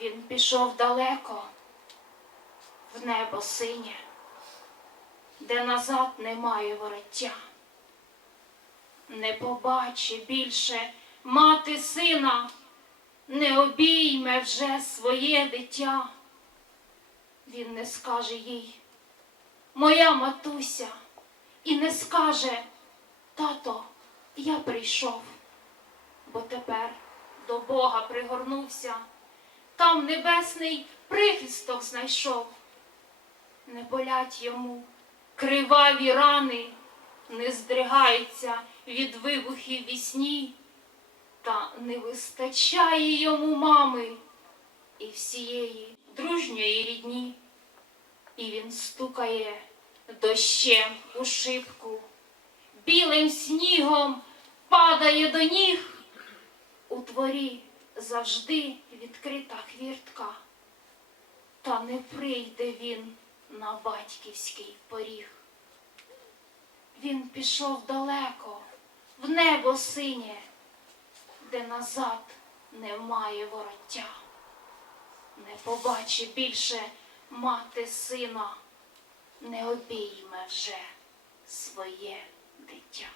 Він пішов далеко в небо синє, де назад немає вороття. Не побачи більше мати сина, не обійме вже своє дитя. Він не скаже їй, моя матуся, і не скаже, тато, я прийшов, бо тепер до Бога пригорнувся, там небесний прихисток знайшов. Не болять йому криваві рани, не здригаються від вибухів вісні, та не вистачає йому мами і всієї дружньої рідні. І він стукає дощем у шибку, білим снігом падає до ніг. У дворі завжди відкрита хвіртка, та не прийде він на батьківський поріг. Він пішов далеко, в небо синє, де назад немає вороття. Не побачи більше мати сина, не обійме вже своє дитя.